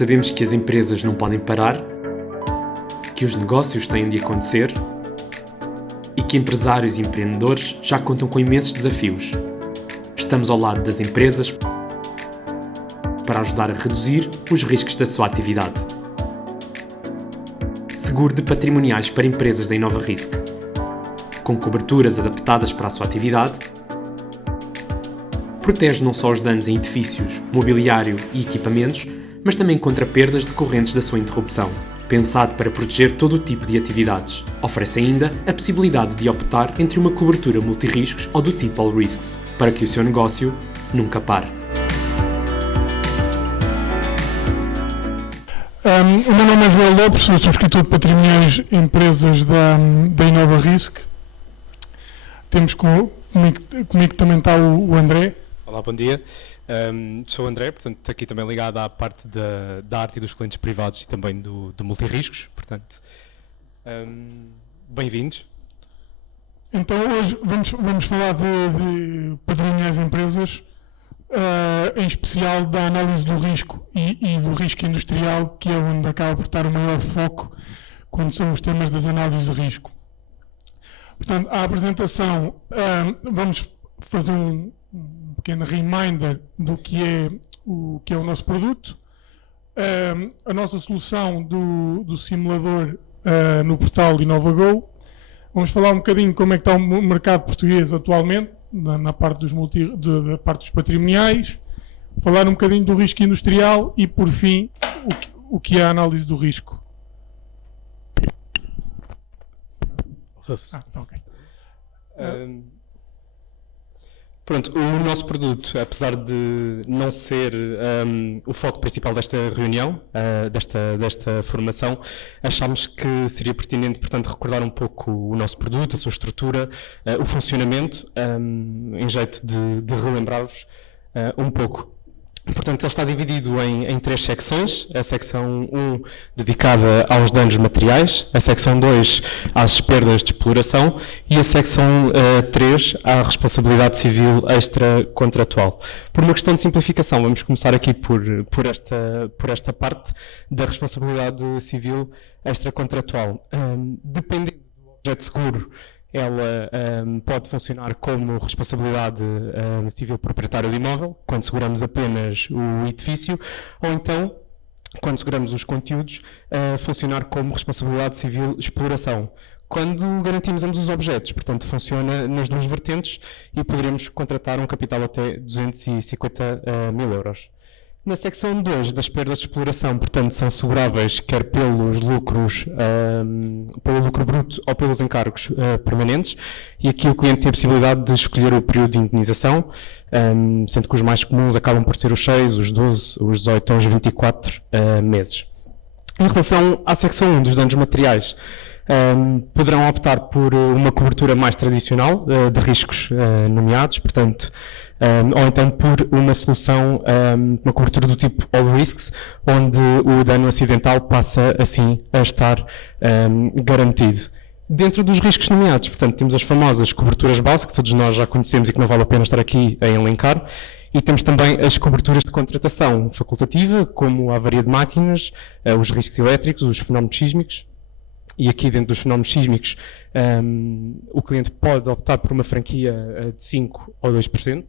Sabemos que as empresas não podem parar, que os negócios têm de acontecer e que empresários e empreendedores já contam com imensos desafios. Estamos ao lado das empresas para ajudar a reduzir os riscos da sua atividade. Seguro de patrimoniais para empresas da Innova Risk, com coberturas adaptadas para a sua atividade, protege não só os danos em edifícios, mobiliário e equipamentos, mas também contra perdas decorrentes da sua interrupção. Pensado para proteger todo o tipo de atividades. Oferece ainda a possibilidade de optar entre uma cobertura multirriscos ou do tipo All Risks, para que o seu negócio nunca pare. O meu nome é João Lopes, sou subscritor de patrimoniais empresas da Innova Risk. Temos comigo também está o André. Olá, bom dia. Sou o André, portanto, aqui também ligado à parte da arte e dos clientes privados e também do multirriscos, portanto, bem-vindos. Então hoje vamos falar de patrimoniais empresas, em especial da análise do risco e do risco industrial, que é onde acaba por estar o maior foco quando são os temas das análises de risco. Portanto, a apresentação, vamos fazer um pequeno reminder do que é o nosso produto, a nossa solução do simulador no portal InnovaGo. Vamos falar um bocadinho como é que está o mercado português atualmente, na parte da parte dos patrimoniais, falar um bocadinho do risco industrial e, por fim, o que é a análise do risco. Ok. Pronto, o nosso produto, apesar de não ser o foco principal desta reunião, desta formação, achámos que seria pertinente, portanto, recordar um pouco o nosso produto, a sua estrutura, o funcionamento, em jeito de relembrar-vos um pouco. Portanto, ele está dividido em três secções. A secção 1 dedicada aos danos materiais, a secção 2 às perdas de exploração e a secção 3 à responsabilidade civil extracontratual. Por uma questão de simplificação, vamos começar aqui por esta parte da responsabilidade civil extracontratual. Dependendo do objeto seguro, ela pode funcionar como responsabilidade civil proprietária do imóvel, quando seguramos apenas o edifício, ou então, quando seguramos os conteúdos, funcionar como responsabilidade civil exploração. Quando garantimos ambos os objetos, portanto, funciona nas duas vertentes e poderemos contratar um capital até 250 mil euros. Na secção 2 das perdas de exploração, portanto, são seguráveis quer pelos lucros, pelo lucro bruto ou pelos encargos permanentes, e aqui o cliente tem a possibilidade de escolher o período de indenização, sendo que os mais comuns acabam por ser os 6, os 12, os 18 ou os 24 meses. Em relação à secção 1 dos danos materiais, poderão optar por uma cobertura mais tradicional de riscos nomeados, portanto, ou então por uma solução, uma cobertura do tipo All Risks, onde o dano acidental passa assim a estar garantido. Dentro dos riscos nomeados, portanto, temos as famosas coberturas base, que todos nós já conhecemos e que não vale a pena estar aqui a elencar, e temos também as coberturas de contratação facultativa, como a avaria de máquinas, os riscos elétricos, os fenómenos sísmicos. E aqui dentro dos fenómenos sísmicos, o cliente pode optar por uma franquia de 5 ou 2%.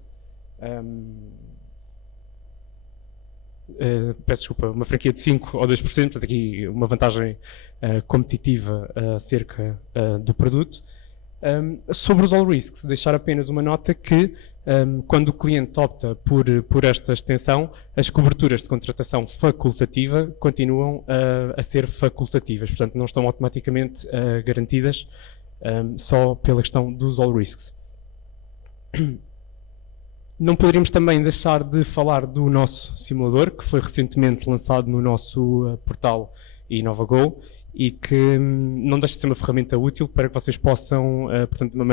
Peço desculpa, uma franquia de 5 ou 2%, portanto aqui uma vantagem competitiva acerca do produto. Sobre os All Risks, deixar apenas uma nota que quando o cliente opta por esta extensão, as coberturas de contratação facultativa continuam a ser facultativas, portanto não estão automaticamente garantidas só pela questão dos All Risks. Não poderíamos também deixar de falar do nosso simulador, que foi recentemente lançado no nosso portal InnovaGo e que não deixa de ser uma ferramenta útil para que vocês possam, portanto, de uma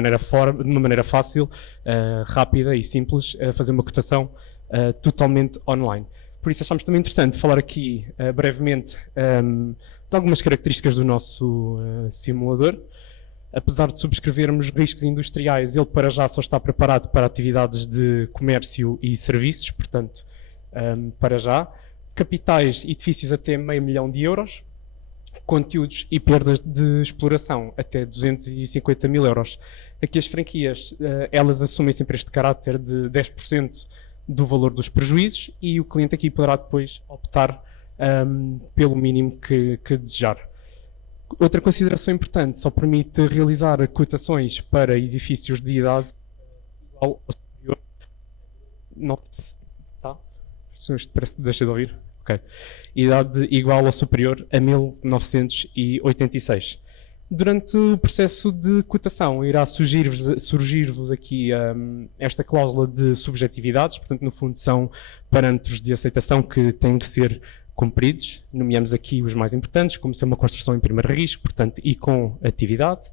maneira fácil, rápida e simples, fazer uma cotação totalmente online. Por isso achámos também interessante falar aqui brevemente de algumas características do nosso simulador. Apesar de subscrevermos riscos industriais, ele para já só está preparado para atividades de comércio e serviços, portanto, para já. capitais, edifícios até €500.000, conteúdos e perdas de exploração até 250 mil euros. Aqui as franquias, elas assumem sempre este caráter de 10% do valor dos prejuízos e o cliente aqui poderá depois optar pelo mínimo que desejar. Outra consideração importante, só permite realizar cotações para edifícios de idade igual ou superior. Não, tá? Isto parece, deixa de ouvir. Okay. Idade igual ou superior a 1986. Durante o processo de cotação irá surgir-vos aqui esta cláusula de subjetividades, portanto no fundo são parâmetros de aceitação que têm que ser cumpridos, nomeamos aqui os mais importantes, como ser uma construção em primeiro risco, portanto e com atividade,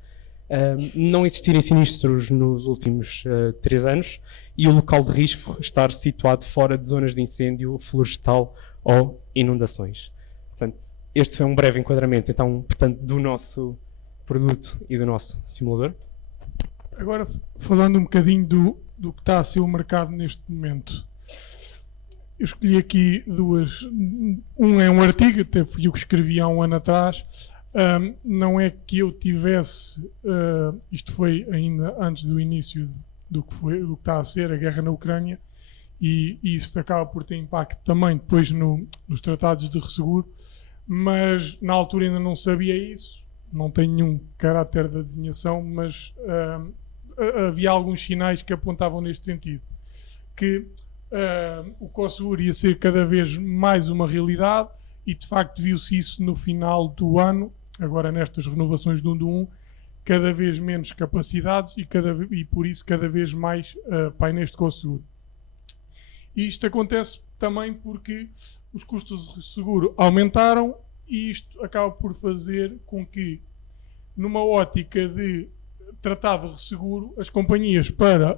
não existirem sinistros nos últimos 3 anos e o local de risco estar situado fora de zonas de incêndio florestal ou inundações. Portanto, este foi um breve enquadramento, então, portanto, do nosso produto e do nosso simulador. Agora, falando um bocadinho do que está a ser o mercado neste momento. Eu escolhi aqui duas. Um é um artigo, até fui eu que escrevi há um ano atrás. Não é que eu tivesse... isto foi ainda antes do início do que está a ser a guerra na Ucrânia. E isso acaba por ter impacto também depois nos tratados de resseguro, mas na altura ainda não sabia isso, não tenho nenhum caráter de adivinhação, mas havia alguns sinais que apontavam neste sentido, que o COSEGUR ia ser cada vez mais uma realidade e de facto viu-se isso no final do ano, agora nestas renovações do 1 do 1, cada vez menos capacidades e por isso cada vez mais painéis de COSEGUR. E isto acontece também porque os custos de seguro aumentaram e isto acaba por fazer com que, numa ótica de tratado de resseguro, as companhias, para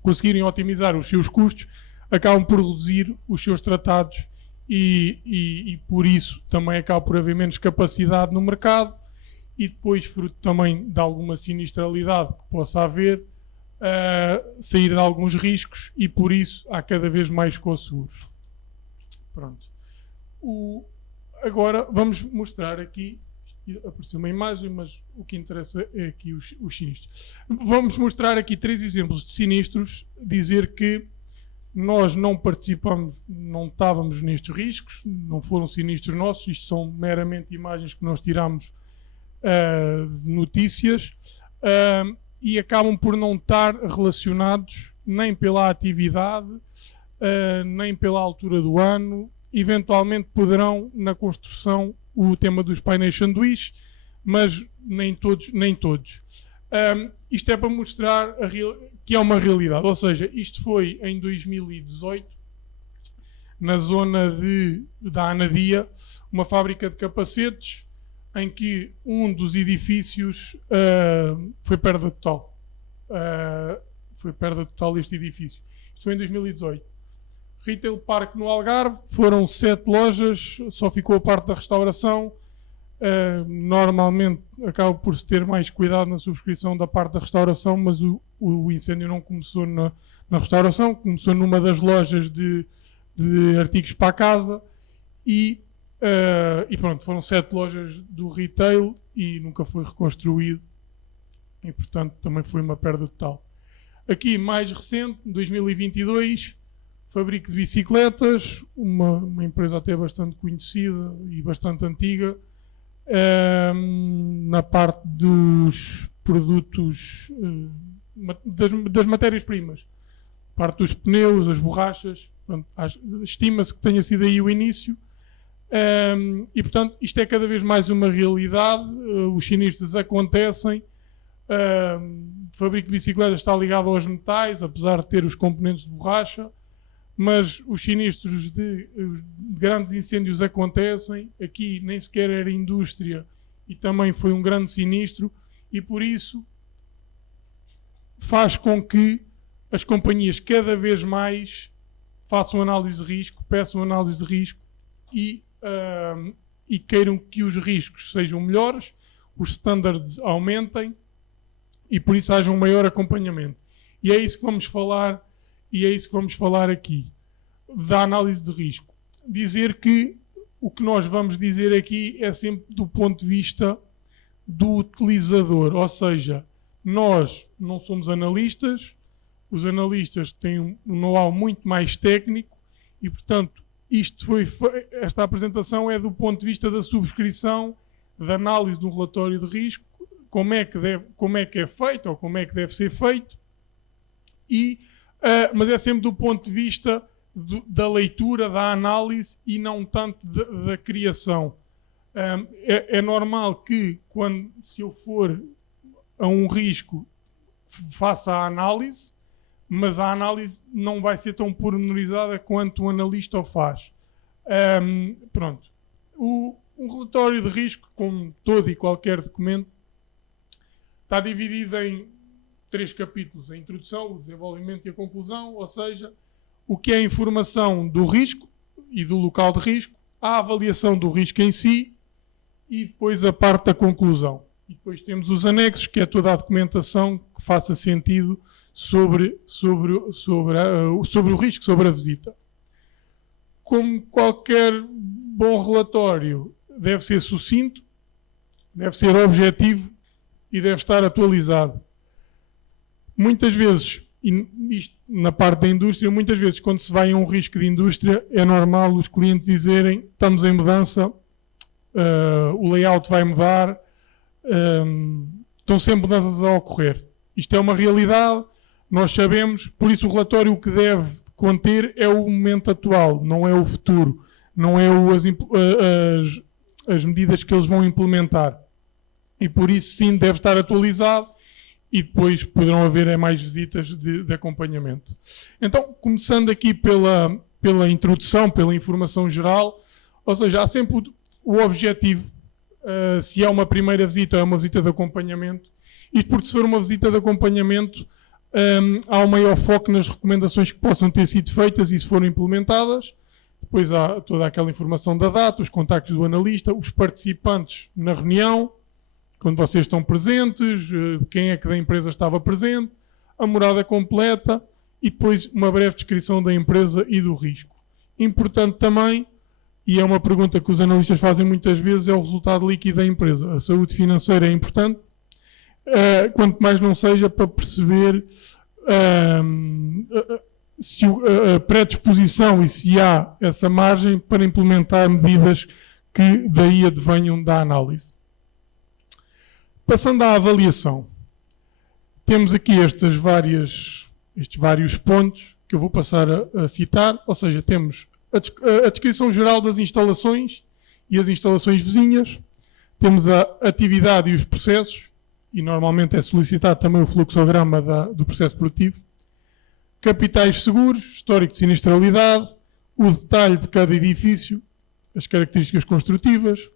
conseguirem otimizar os seus custos, acabam por reduzir os seus tratados e por isso também acaba por haver menos capacidade no mercado e depois, fruto também de alguma sinistralidade que possa haver, sair de alguns riscos e por isso há cada vez mais COSEGURs. Pronto. Agora vamos mostrar aqui, apareceu uma imagem, mas o que interessa é aqui os sinistros. Vamos mostrar aqui 3 exemplos de sinistros, dizer que nós não participamos, não estávamos nestes riscos, não foram sinistros nossos, isto são meramente imagens que nós tiramos de notícias, e acabam por não estar relacionados nem pela atividade, nem pela altura do ano. Eventualmente poderão, na construção, o tema dos painéis sanduíche, mas nem todos. Isto é para mostrar que é uma realidade. Ou seja, isto foi em 2018, na zona da Anadia, uma fábrica de capacetes, em que um dos edifícios foi perda total. Foi perda total deste edifício. Isto foi em 2018. Retail Park no Algarve, foram 7 lojas, só ficou a parte da restauração. Normalmente acaba por se ter mais cuidado na subscrição da parte da restauração, mas o incêndio não começou na restauração, começou numa das lojas de artigos para a casa e pronto, foram 7 lojas do retail e nunca foi reconstruído e portanto também foi uma perda total. Aqui mais recente, 2022, fabrico de bicicletas, uma empresa até bastante conhecida e bastante antiga, na parte dos produtos, das matérias-primas, parte dos pneus, as borrachas, estima-se que tenha sido aí o início. E portanto isto é cada vez mais uma realidade, os sinistros acontecem, o fabrico de bicicletas está ligado aos metais, apesar de ter os componentes de borracha, mas os sinistros de grandes incêndios acontecem, aqui nem sequer era indústria e também foi um grande sinistro e por isso faz com que as companhias cada vez mais façam análise de risco, peçam análise de risco e queiram que os riscos sejam melhores, os standards aumentem e por isso haja um maior acompanhamento. E é isso que vamos falar, aqui, da análise de risco. dizer que o que nós vamos dizer aqui é sempre do ponto de vista do utilizador, ou seja, nós não somos analistas, os analistas têm um know-how muito mais técnico e, portanto, esta apresentação é do ponto de vista da subscrição, da análise do relatório de risco, como é que é feito ou como é que deve ser feito, mas é sempre do ponto de vista da leitura, da análise e não tanto da criação. É normal que, se eu for a um risco, faça a análise, mas a análise não vai ser tão pormenorizada quanto o analista o faz. Pronto. Um relatório de risco, como todo e qualquer documento, está dividido em 3 capítulos: a introdução, o desenvolvimento e a conclusão, ou seja, o que é a informação do risco e do local de risco, a avaliação do risco em si e depois a parte da conclusão. E depois temos os anexos, que é toda a documentação que faça sentido sobre o risco, sobre a visita. Como qualquer bom relatório, deve ser sucinto, deve ser objetivo e deve estar atualizado. Muitas vezes, e isto na parte da indústria, muitas vezes quando se vai a um risco de indústria, é normal os clientes dizerem: estamos em mudança, o layout vai mudar, estão sempre mudanças a ocorrer. Isto é uma realidade, nós sabemos, por isso o relatório o que deve conter é o momento atual, não é o futuro, não é as medidas que eles vão implementar. E por isso sim deve estar atualizado e depois poderão haver mais visitas de acompanhamento. Então, começando aqui pela introdução, pela informação geral, ou seja, há sempre o objetivo, se é uma primeira visita ou é uma visita de acompanhamento. Isto porque, se for uma visita de acompanhamento, há um maior foco nas recomendações que possam ter sido feitas e se forem implementadas. Depois há toda aquela informação da data, os contactos do analista, os participantes na reunião, quando vocês estão presentes, quem é que da empresa estava presente, a morada completa e depois uma breve descrição da empresa e do risco. Importante também, e é uma pergunta que os analistas fazem muitas vezes, é o resultado líquido da empresa. A saúde financeira é importante, quanto mais não seja para perceber se a predisposição e se há essa margem para implementar medidas que daí advenham da análise. Passando à avaliação, temos aqui estes vários pontos que eu vou passar a citar, ou seja, temos a descrição geral das instalações e as instalações vizinhas, temos a atividade e os processos, e normalmente é solicitado também o fluxograma do processo produtivo, capitais seguros, histórico de sinistralidade, o detalhe de cada edifício, as características construtivas,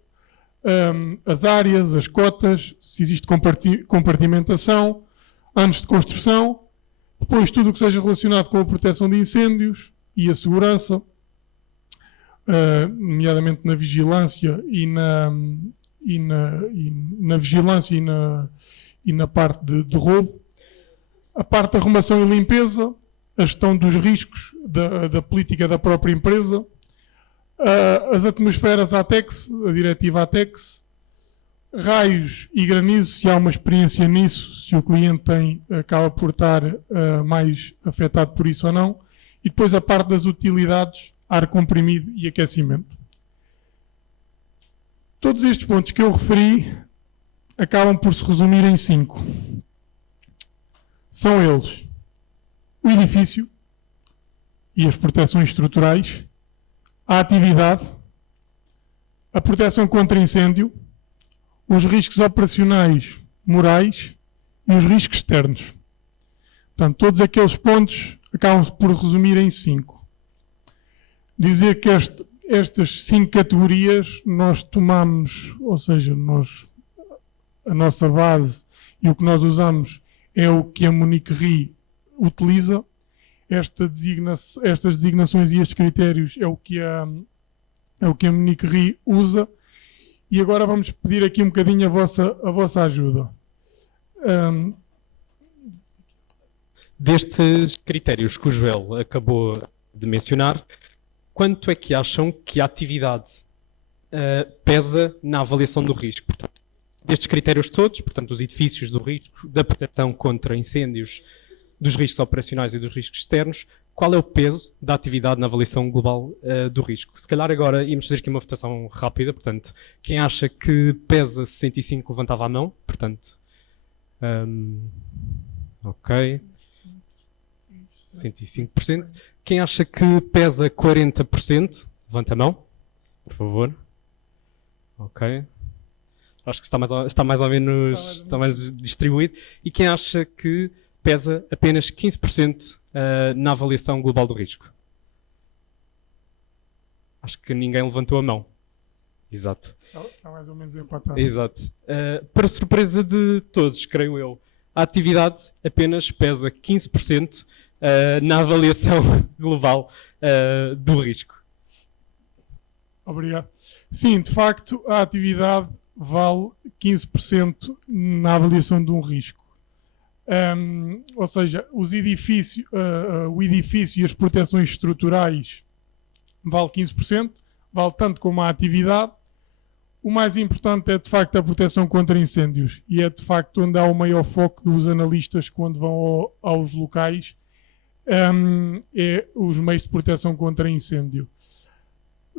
as áreas, as cotas, se existe compartimentação, anos de construção, depois tudo o que seja relacionado com a proteção de incêndios e a segurança, nomeadamente na vigilância e na vigilância e na parte de roubo, a parte da arrumação e limpeza, a gestão dos riscos da política da própria empresa, as atmosferas ATEX, a diretiva ATEX, raios e granizo, se há uma experiência nisso, se o cliente acaba por estar mais afetado por isso ou não, e depois a parte das utilidades, ar comprimido e aquecimento. Todos estes pontos que eu referi acabam por se resumir em 5. São eles: o edifício e as proteções estruturais, a atividade, a proteção contra incêndio, os riscos operacionais morais e os riscos externos. Portanto, todos aqueles pontos acabam por resumir em 5. Dizer que estas 5 categorias nós tomamos, ou seja, a nossa base e o que nós usamos é o que a Munique Re utiliza. Estas designações e estes critérios é o que a Munique Re usa. E agora vamos pedir aqui um bocadinho a vossa ajuda. Destes critérios que o Joel acabou de mencionar, quanto é que acham que a atividade pesa na avaliação do risco? Portanto, destes critérios todos, portanto, os edifícios do risco, da proteção contra incêndios, dos riscos operacionais e dos riscos externos, qual é o peso da atividade na avaliação global do risco? Se calhar agora íamos fazer aqui uma votação rápida, portanto, quem acha que pesa 65 levantava a mão, portanto, ok, 65%. Quem acha que pesa 40%, levanta a mão, por favor. Ok. Acho que está mais ou menos está mais distribuído. E quem acha que pesa apenas 15% na avaliação global do risco? Acho que ninguém levantou a mão. Exato. Está mais ou menos empatado. Exato. Para surpresa de todos, creio eu, a atividade apenas pesa 15% na avaliação global do risco. Obrigado. Sim, de facto, a atividade vale 15% na avaliação de um risco. Ou seja, o edifício e as proteções estruturais vale 15%, vale tanto como a atividade. O mais importante é, de facto, a proteção contra incêndios. E é, de facto, onde há o maior foco dos analistas quando vão aos locais, é os meios de proteção contra incêndio.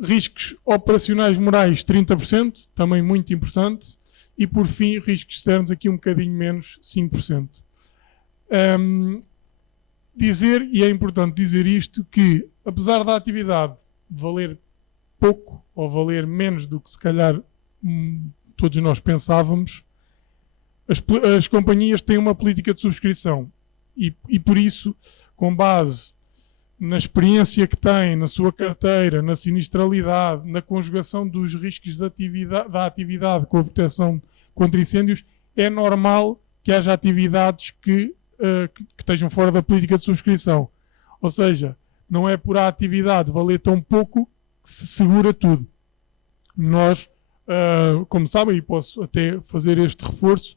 Riscos operacionais morais, 30%, também muito importante. E, por fim, riscos externos, aqui um bocadinho menos, 5%. Dizer, e é importante dizer isto, que, apesar da atividade valer pouco, ou valer menos do que, se calhar, todos nós pensávamos, as companhias têm uma política de subscrição. E por isso, com base na experiência que têm, na sua carteira, na sinistralidade, na conjugação dos riscos da atividade com a proteção contra incêndios, é normal que haja atividades que estejam fora da política de subscrição. Ou seja, não é por a atividade valer tão pouco que se segura tudo. Nós, como sabem, e posso até fazer este reforço,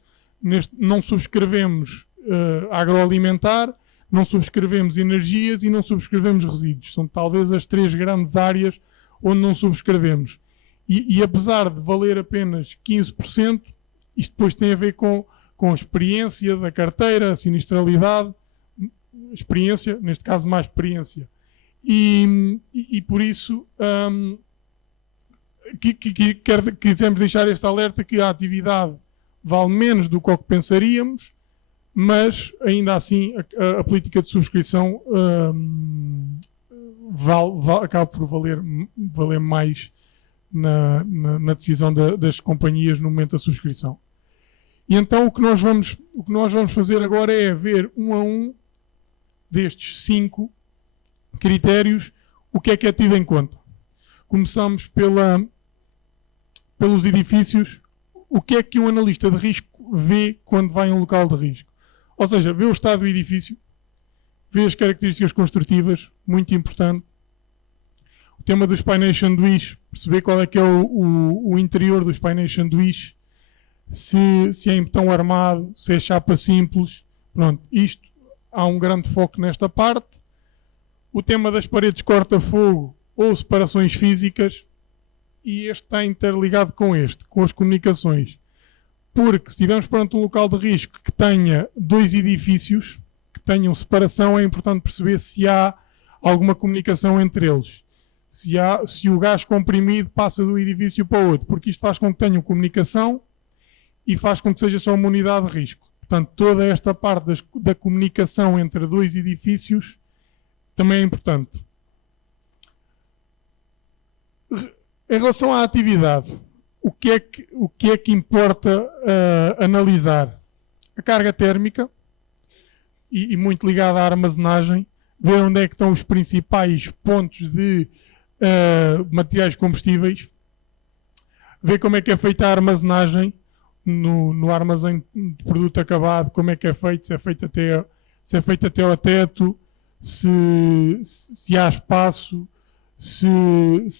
não subscrevemos agroalimentar, não subscrevemos energias e não subscrevemos resíduos. São talvez as 3 grandes áreas onde não subscrevemos. E apesar de valer apenas 15%, isto depois tem a ver com a experiência da carteira, a sinistralidade, experiência, neste caso mais experiência. E por isso quisemos deixar este alerta que a atividade vale menos do que pensaríamos, mas ainda assim a política de subscrição acaba por valer mais na decisão das companhias no momento da subscrição. E então o que nós vamos fazer agora é ver um a um destes 5 critérios o que é tido em conta. Começamos pelos edifícios. O que é que um analista de risco vê quando vai a um local de risco? Ou seja, vê o estado do edifício, vê as características construtivas, muito importante. O tema dos painéis sanduíche, perceber qual é que é o interior dos painéis sanduíche, se é em betão armado, se é chapa simples. Pronto, isto, há um grande foco nesta parte. O tema das paredes corta-fogo ou separações físicas, e este está interligado com as comunicações. Porque se estivermos perante um local de risco que tenha 2 edifícios, que tenham separação, é importante perceber se há alguma comunicação entre eles. Se o gás comprimido passa de um edifício para o outro, porque isto faz com que tenham comunicação e faz com que seja só uma unidade de risco. Portanto, toda esta parte da comunicação entre 2 edifícios também é importante. Em relação à atividade, o que é que importa analisar? A carga térmica, e muito ligada à armazenagem, ver onde é que estão os principais pontos de materiais combustíveis, ver como é que é feita a armazenagem no armazém de produto acabado, como é que é feito, se é feito até ao teto, se há espaço, se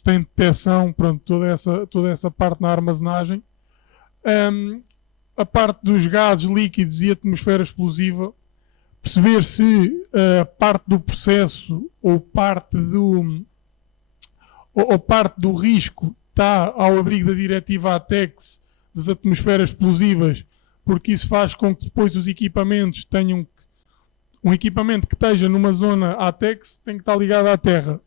tem detecção, pronto, toda essa parte na armazenagem. A parte dos gases líquidos e atmosfera explosiva, perceber se parte do processo ou parte ou parte do risco está ao abrigo da diretiva ATEX das atmosferas explosivas, porque isso faz com que depois os equipamentos tenham um equipamento que esteja numa zona ATEX tem que estar ligado à terra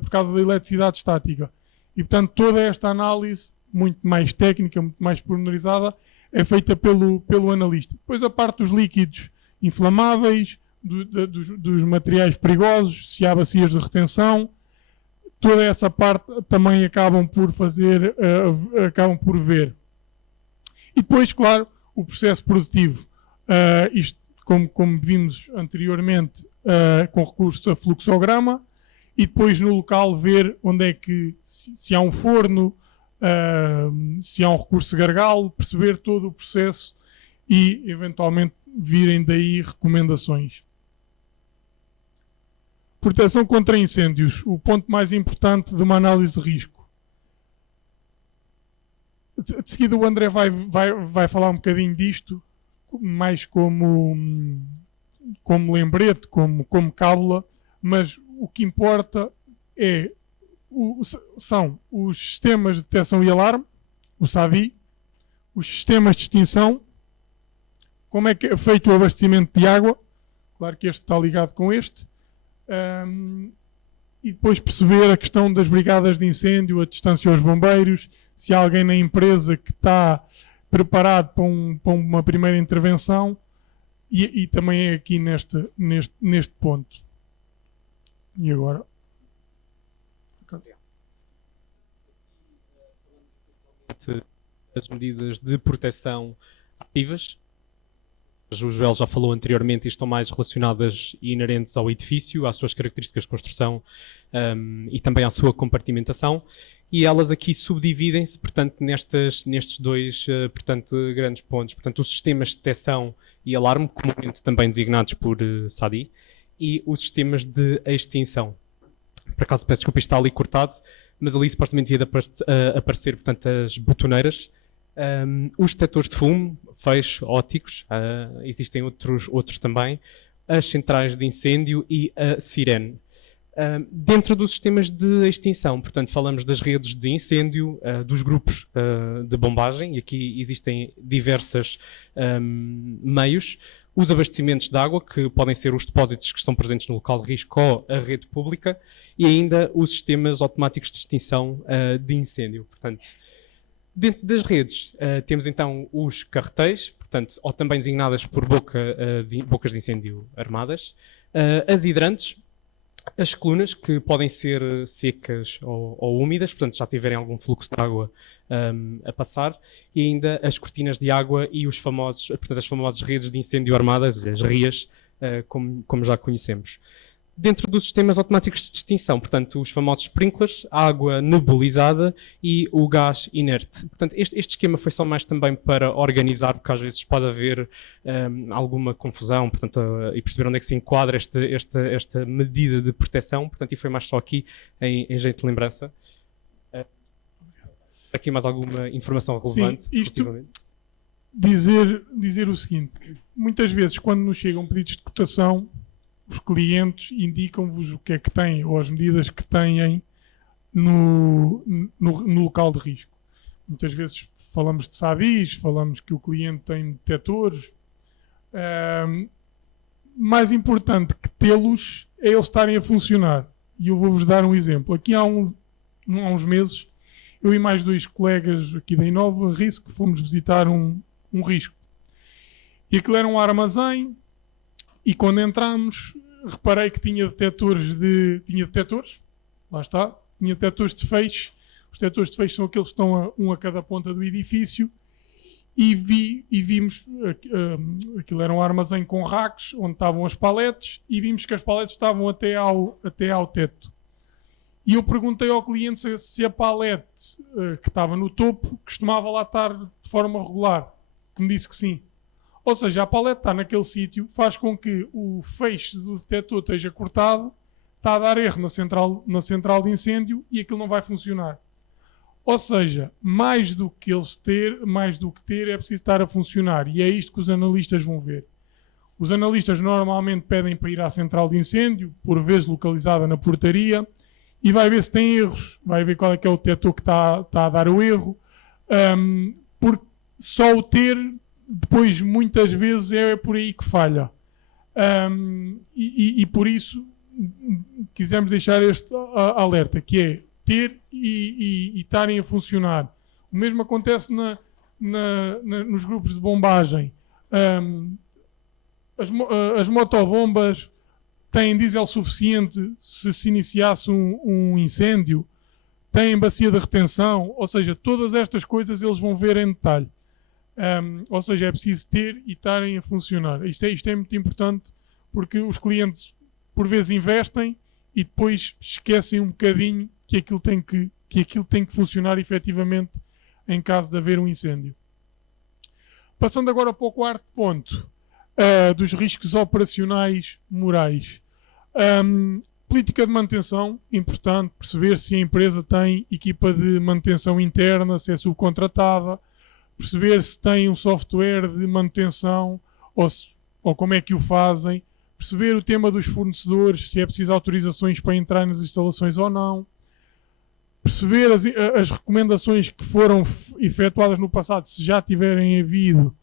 por causa da eletricidade estática. E, portanto, toda esta análise, muito mais técnica, muito mais pormenorizada, é feita pelo analista. Depois a parte dos líquidos inflamáveis, dos materiais perigosos, se há bacias de retenção, toda essa parte também acabam por ver. E depois, claro, o processo produtivo. Isto, como vimos anteriormente, com recurso a fluxograma, e depois no local ver onde é que, se há um forno, se há um recurso de gargalo, perceber todo o processo e, eventualmente, virem daí recomendações. Proteção contra incêndios, o ponto mais importante de uma análise de risco. De seguida o André vai falar um bocadinho disto, mais como lembrete, como cábula, mas o que importa são os sistemas de detecção e alarme, o SADI, os sistemas de extinção, como é que é feito o abastecimento de água, claro que este está ligado com este, e depois perceber a questão das brigadas de incêndio, a distância aos bombeiros, se há alguém na empresa que está preparado para uma primeira intervenção, e também é aqui neste ponto. E agora? As medidas de proteção ativas. O Joel já falou anteriormente e estão mais relacionadas e inerentes ao edifício, às suas características de construção e também à sua compartimentação. E elas aqui subdividem-se, portanto, nestes dois grandes pontos. Portanto, os sistemas de detecção e alarme, comumente também designados por SADI, e os sistemas de extinção. Por acaso, peço desculpa, está ali cortado, mas ali supostamente devia aparecer, portanto, as botoneiras, os detectores de fumo, feixes, ópticos, existem outros também, as centrais de incêndio e a sirene. Dentro dos sistemas de extinção, portanto, falamos das redes de incêndio, dos grupos de bombagem, e aqui existem diversos meios, os abastecimentos de água, que podem ser os depósitos que estão presentes no local de risco ou a rede pública, e ainda os sistemas automáticos de extinção de incêndio. Portanto, dentro das redes, temos então os carretéis, portanto, ou também designadas por bocas de incêndio armadas, as hidrantes, as colunas, que podem ser secas ou úmidas, portanto já tiverem algum fluxo de água a passar, e ainda as cortinas de água e as famosas redes de incêndio armadas, as RIAs, como já conhecemos. Dentro dos sistemas automáticos de extinção, portanto, os famosos sprinklers, a água nebulizada e o gás inerte. Portanto, este esquema foi só mais também para organizar, porque às vezes pode haver alguma confusão, portanto, e perceber onde é que se enquadra esta medida de proteção, portanto, e foi mais só aqui em jeito de lembrança. Aqui mais alguma informação relevante? Sim, isto dizer o seguinte, muitas vezes quando nos chegam pedidos de cotação, os clientes indicam-vos o que é que têm, ou as medidas que têm no local de risco. Muitas vezes falamos de SADIs, falamos que o cliente tem detectores. Mais importante que tê-los é eles estarem a funcionar. E eu vou-vos dar um exemplo. Aqui há uns meses, eu e mais 2 colegas aqui da Inova Risco fomos visitar um risco. E aquilo era um armazém, e quando entramos, reparei que tinha detectores, lá está, tinha detectores de feixe. Os detectores de feixe são aqueles que estão um a cada ponta do edifício, e vimos, aquilo era um armazém com racks, onde estavam as paletes, e vimos que as paletes estavam até ao teto. E eu perguntei ao cliente se a palete que estava no topo costumava lá estar de forma regular, que me disse que sim. Ou seja, a palete está naquele sítio, faz com que o feixe do detector esteja cortado, está a dar erro na central de incêndio e aquilo não vai funcionar. Ou seja, mais do que ter, é preciso estar a funcionar. E é isto que os analistas vão ver. Os analistas normalmente pedem para ir à central de incêndio, por vezes localizada na portaria, e vai ver se tem erros, vai ver qual é que é o detector que está a dar o erro, porque só o ter, depois muitas vezes é por aí que falha. E por isso quisemos deixar este alerta, que é ter e estarem a funcionar. O mesmo acontece nos grupos de bombagem. As motobombas têm diesel suficiente se iniciasse um incêndio, têm bacia de retenção, ou seja, todas estas coisas eles vão ver em detalhe. Ou seja, é preciso ter e estarem a funcionar. Isto é muito importante, porque os clientes por vezes investem e depois esquecem um bocadinho que aquilo tem que funcionar efetivamente em caso de haver um incêndio. Passando agora para o quarto ponto, dos riscos operacionais morais. Política de manutenção, importante perceber se a empresa tem equipa de manutenção interna, se é subcontratada, perceber se tem um software de manutenção ou como é que o fazem, perceber o tema dos fornecedores, se é preciso autorizações para entrar nas instalações ou não, perceber as recomendações que foram efetuadas no passado, se já tiverem havido,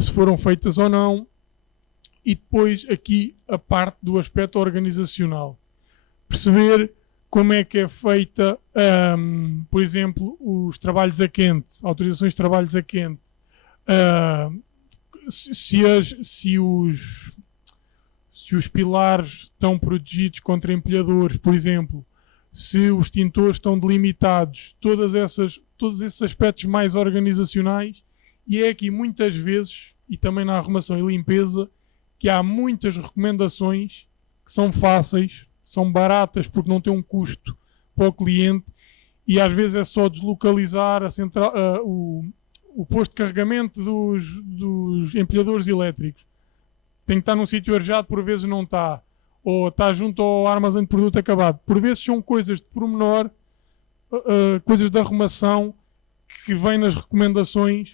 se foram feitas ou não, e depois aqui a parte do aspecto organizacional. Perceber como é que é feita, por exemplo, os trabalhos a quente, autorizações de trabalhos a quente, se os pilares estão protegidos contra empilhadores, por exemplo, se os extintores estão delimitados, todos esses aspectos mais organizacionais, e é aqui muitas vezes, e também na arrumação e limpeza, que há muitas recomendações que são fáceis, são baratas porque não têm um custo para o cliente, e às vezes é só deslocalizar o posto de carregamento dos empilhadores elétricos. Tem que estar num sítio arejado, por vezes não está. Ou está junto ao armazém de produto acabado. Por vezes são coisas de pormenor, coisas de arrumação, que vêm nas recomendações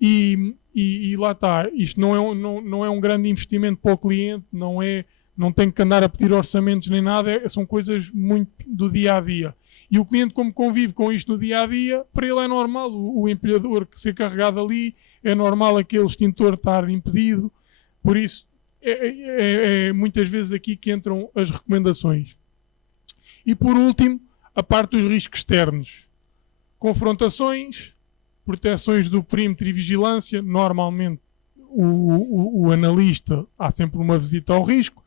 e lá está. Isto não é um grande investimento para o cliente, não tem que andar a pedir orçamentos nem nada, são coisas muito do dia-a-dia. E o cliente, como convive com isto no dia-a-dia, para ele é normal o empilhador ser carregado ali, é normal aquele extintor estar impedido, por isso é muitas vezes aqui que entram as recomendações. E por último, a parte dos riscos externos. Confrontações, proteções do perímetro e vigilância. Normalmente o analista há sempre uma visita ao risco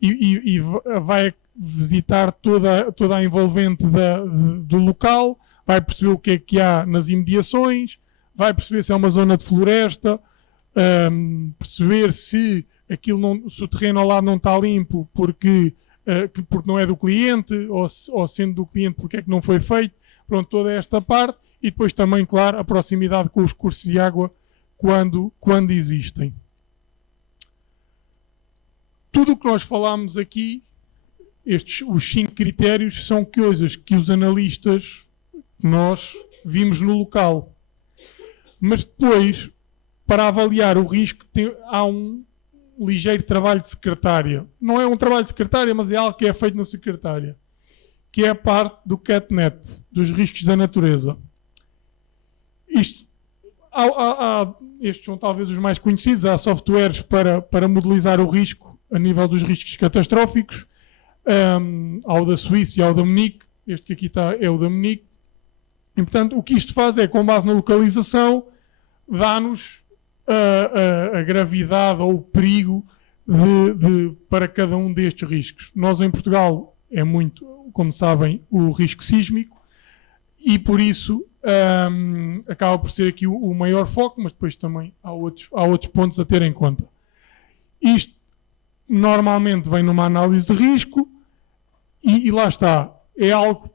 e vai visitar toda a envolvente do local, vai perceber o que é que há nas imediações, vai perceber se é uma zona de floresta, perceber se o terreno ao lado não está limpo porque não é do cliente, ou sendo do cliente porque é que não foi feito. Pronto, toda esta parte. E depois também, claro, a proximidade com os cursos de água quando existem. Tudo o que nós falámos aqui, os 5 critérios, são coisas que os analistas, nós vimos no local. Mas depois, para avaliar o risco, há um ligeiro trabalho de secretária. Não é um trabalho de secretária, mas é algo que é feito na secretária, que é a parte do CATNET, dos riscos da natureza. Estes são talvez os mais conhecidos. Há softwares para modelizar o risco a nível dos riscos catastróficos. Há o da Suíça e há o da Munique. Este que aqui está é o da Munique. E, portanto, o que isto faz é, com base na localização, dá-nos a gravidade ou o perigo para cada um destes riscos. Nós, em Portugal, é muito, como sabem, o risco sísmico, e por isso acaba por ser aqui o maior foco, mas depois também há outros pontos a ter em conta. Isto normalmente vem numa análise de risco e lá está. É algo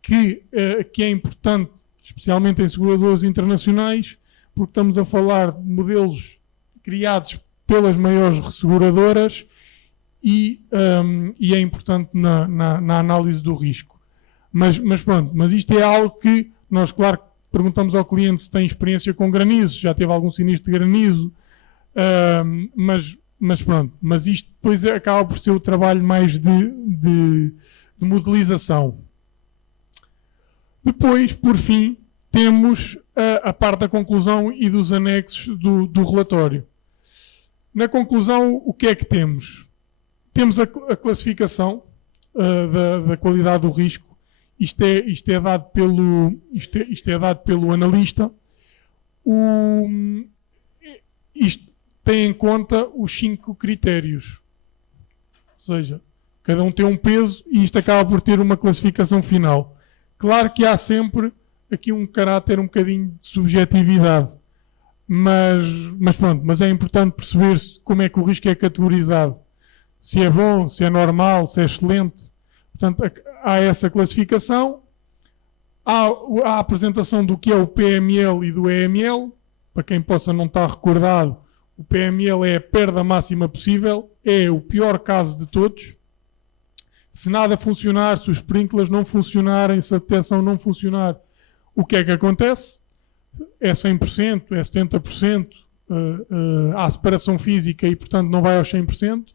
que é importante, especialmente em seguradoras internacionais, porque estamos a falar de modelos criados pelas maiores seguradoras e é importante na análise do risco. Mas pronto, mas isto é algo que nós, claro, perguntamos ao cliente se tem experiência com granizo, já teve algum sinistro de granizo, mas pronto, mas isto depois acaba por ser o trabalho mais de de modelização. Depois, por fim, temos a parte da conclusão e dos anexos do relatório. Na conclusão, o que é que temos? Temos a classificação da qualidade do risco. Isto é dado pelo analista. Isto tem em conta os 5 critérios. Ou seja, cada um tem um peso e isto acaba por ter uma classificação final. Claro que há sempre aqui um caráter um bocadinho de subjetividade. Mas é importante perceber como é que o risco é categorizado. Se é bom, se é normal, se é excelente. Portanto, há essa classificação. Há a apresentação do que é o PML e do EML. Para quem possa não estar recordado, o PML é a perda máxima possível. É o pior caso de todos. Se nada funcionar, se os sprinklers não funcionarem, se a detecção não funcionar, o que é que acontece? É 100%, é 70%, há separação física e, portanto, não vai aos 100%.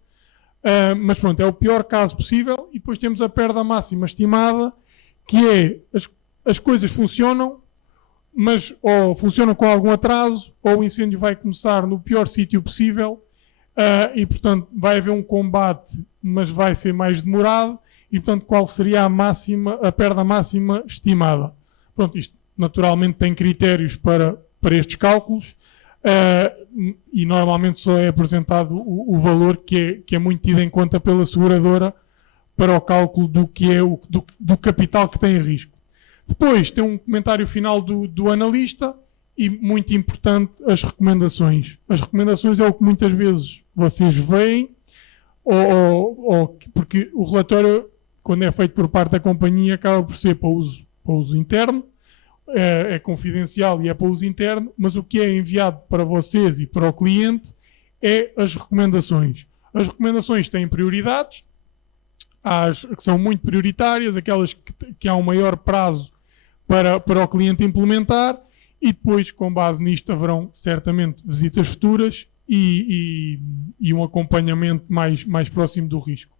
Mas pronto, é o pior caso possível. E depois temos a perda máxima estimada, que é as coisas funcionam, mas ou funcionam com algum atraso, ou o incêndio vai começar no pior sítio possível, e, portanto, vai haver um combate, mas vai ser mais demorado. E, portanto, qual seria a perda máxima estimada? Pronto, isto naturalmente tem critérios para estes cálculos, e normalmente só é apresentado o valor que é muito tido em conta pela seguradora para o cálculo do que é do capital que tem em risco. Depois tem um comentário final do analista e, muito importante, as recomendações. As recomendações é o que muitas vezes vocês veem, porque o relatório, quando é feito por parte da companhia, acaba por ser para uso interno, é confidencial e é para uso interno, mas o que é enviado para vocês e para o cliente é as recomendações. As recomendações têm prioridades, que são muito prioritárias, aquelas que há um maior prazo para o cliente implementar, e depois, com base nisto, haverão certamente visitas futuras e um acompanhamento mais próximo do risco.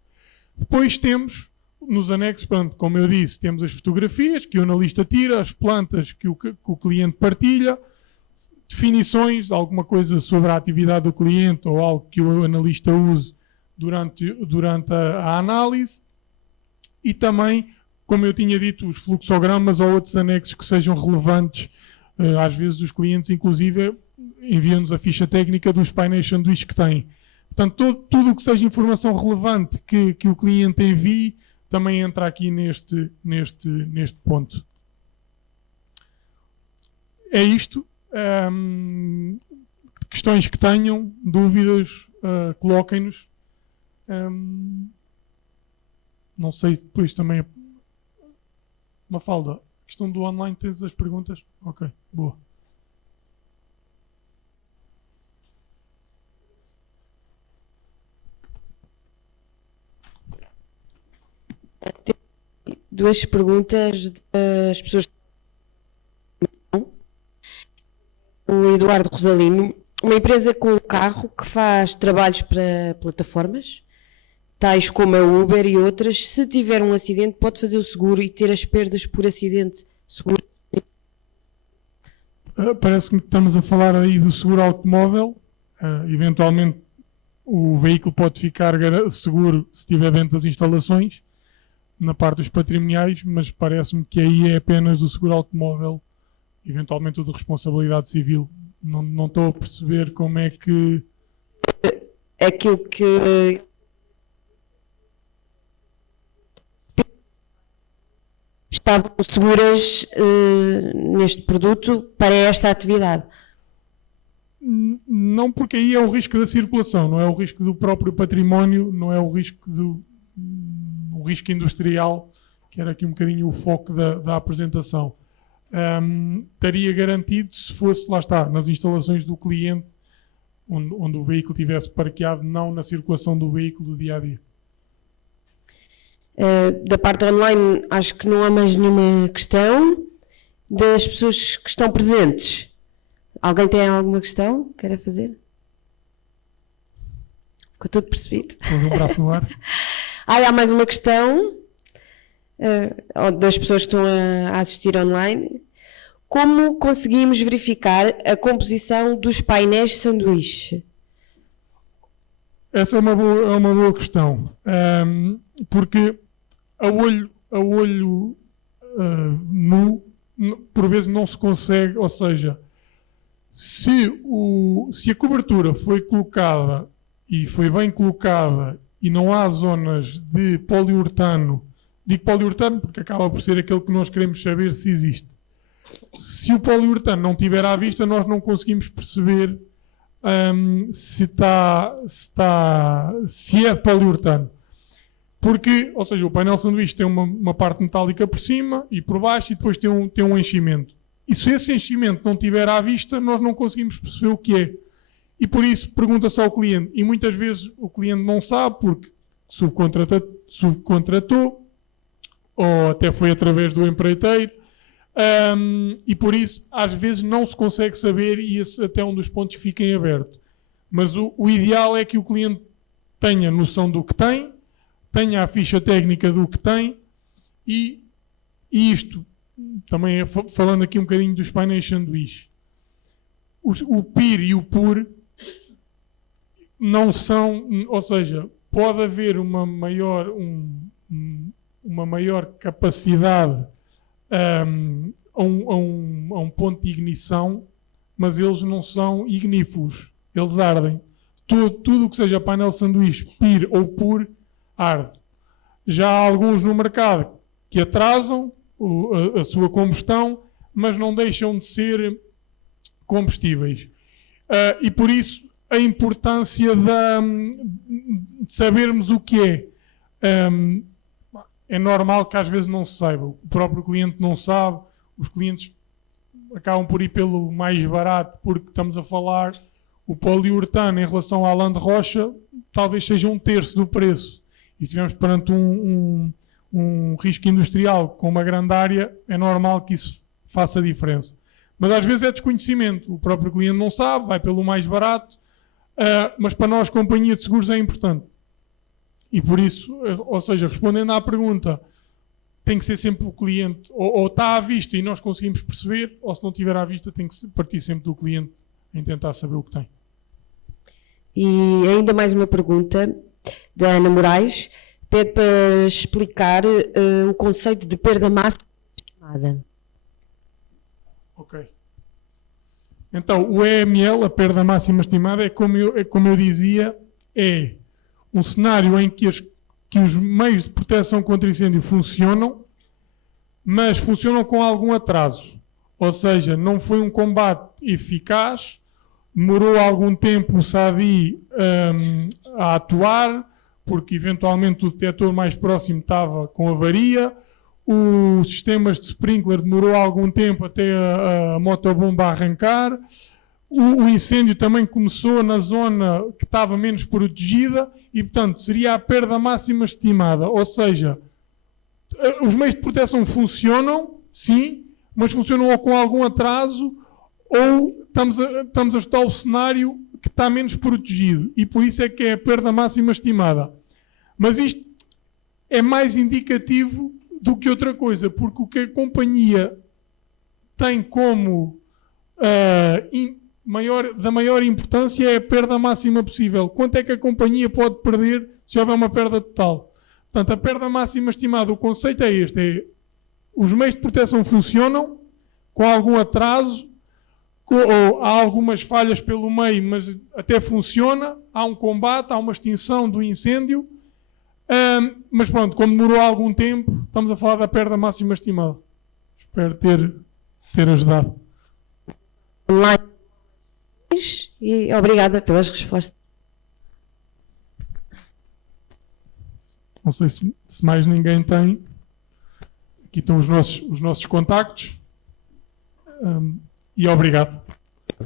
Depois temos, nos anexos, pronto, como eu disse, temos as fotografias que o analista tira, as plantas que o cliente partilha, definições, alguma coisa sobre a atividade do cliente ou algo que o analista use durante a análise, e também, como eu tinha dito, os fluxogramas ou outros anexos que sejam relevantes. Às vezes os clientes, inclusive, enviam-nos a ficha técnica dos painéis sanduíches que têm. Portanto, tudo o que seja informação relevante que o cliente envie também entra aqui neste ponto. É isto. Questões que tenham, dúvidas, coloquem-nos. Não sei, depois também... Mafalda, questão do online, tens as perguntas? Ok, boa. Duas perguntas das pessoas. O Eduardo Rosalino, uma empresa com um carro que faz trabalhos para plataformas, tais como a Uber e outras, se tiver um acidente pode fazer o seguro e ter as perdas por acidente seguro? Parece-me que estamos a falar aí do seguro automóvel. Eventualmente o veículo pode ficar seguro se estiver dentro das instalações, na parte dos patrimoniais, mas parece-me que aí é apenas o seguro automóvel, eventualmente o de responsabilidade civil. Não estou a perceber como é que... Aquilo que... estavam seguras neste produto para esta atividade? Não, porque aí é o risco da circulação, não é o risco do próprio património, não é o risco o risco industrial, que era aqui um bocadinho o foco da apresentação. Estaria garantido se fosse, lá está, nas instalações do cliente, onde o veículo estivesse parqueado, não na circulação do veículo do dia-a-dia. Da parte online, acho que não há mais nenhuma questão. Das pessoas que estão presentes, alguém tem alguma questão que queira fazer? Ficou tudo percebido. Pôs um braço no ar. Há mais uma questão. ou das pessoas que estão a assistir online, como conseguimos verificar a composição dos painéis de sanduíche? Essa é uma boa questão, porque a olho nu, por vezes não se consegue, ou seja, se a cobertura foi colocada e foi bem colocada e não há zonas de poliuretano, digo poliuretano porque acaba por ser aquele que nós queremos saber se existe. Se o poliuretano não estiver à vista, nós não conseguimos perceber se é de poliuretano. Porque, ou seja, o painel de sanduíche tem uma parte metálica por cima e por baixo e depois tem um enchimento. E se esse enchimento não estiver à vista, nós não conseguimos perceber o que é. E por isso pergunta-se ao cliente. E muitas vezes o cliente não sabe porque subcontratou ou até foi através do empreiteiro. E por isso, às vezes, não se consegue saber e esse até um dos pontos fica em aberto. Mas o ideal é que o cliente tenha noção do que tem, tenha a ficha técnica do que tem e isto, também falando aqui um bocadinho dos painéis de sanduíche, o PIR e o PUR não são, ou seja, pode haver uma maior capacidade a um ponto de ignição, mas eles não são ignífugos, eles ardem. Tudo o que seja painel de sanduíche, PIR ou PUR, arde. Já há alguns no mercado que atrasam a sua combustão, mas não deixam de ser combustíveis. E por isso a importância de sabermos o que é. É normal que às vezes não se saiba. O próprio cliente não sabe. Os clientes acabam por ir pelo mais barato porque estamos a falar o poliuretano em relação à lã de rocha talvez seja 1/3 do preço. E se estivermos perante um risco industrial com uma grande área, é normal que isso faça diferença. Mas às vezes é desconhecimento. O próprio cliente não sabe, vai pelo mais barato, mas para nós, companhia de seguros, é importante. E por isso, ou seja, respondendo à pergunta, tem que ser sempre o cliente, ou está à vista e nós conseguimos perceber, ou se não estiver à vista, tem que partir sempre do cliente em tentar saber o que tem. E ainda mais uma pergunta da Ana Moraes, pede para explicar o conceito de perda máxima estimada. Ok. Então, o EML, a perda máxima estimada, é como eu dizia, é um cenário em que os meios de proteção contra incêndio funcionam, mas funcionam com algum atraso. Ou seja, não foi um combate eficaz, demorou algum tempo o SADI a atuar, porque eventualmente o detector mais próximo estava com avaria, os sistemas de sprinkler demorou algum tempo até a motobomba arrancar, o incêndio também começou na zona que estava menos protegida e, portanto, seria a perda máxima estimada. Ou seja, os meios de proteção funcionam, sim, mas funcionam ou com algum atraso ou estamos a estudar o cenário que está menos protegido e por isso é que é a perda máxima estimada. Mas isto é mais indicativo do que outra coisa, porque o que a companhia tem como da maior importância é a perda máxima possível. Quanto é que a companhia pode perder se houver uma perda total? Portanto, a perda máxima estimada, o conceito é este, os meios de proteção funcionam com algum atraso, ou há algumas falhas pelo meio, mas até funciona, há um combate, há uma extinção do incêndio, mas pronto, como demorou algum tempo, estamos a falar da perda máxima estimada. Espero ter ajudado. E obrigada pelas respostas. Não sei se mais ninguém tem. Aqui estão os nossos contactos. E obrigado.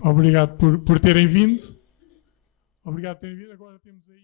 Obrigado por terem vindo. Obrigado por terem vindo. Agora temos aí...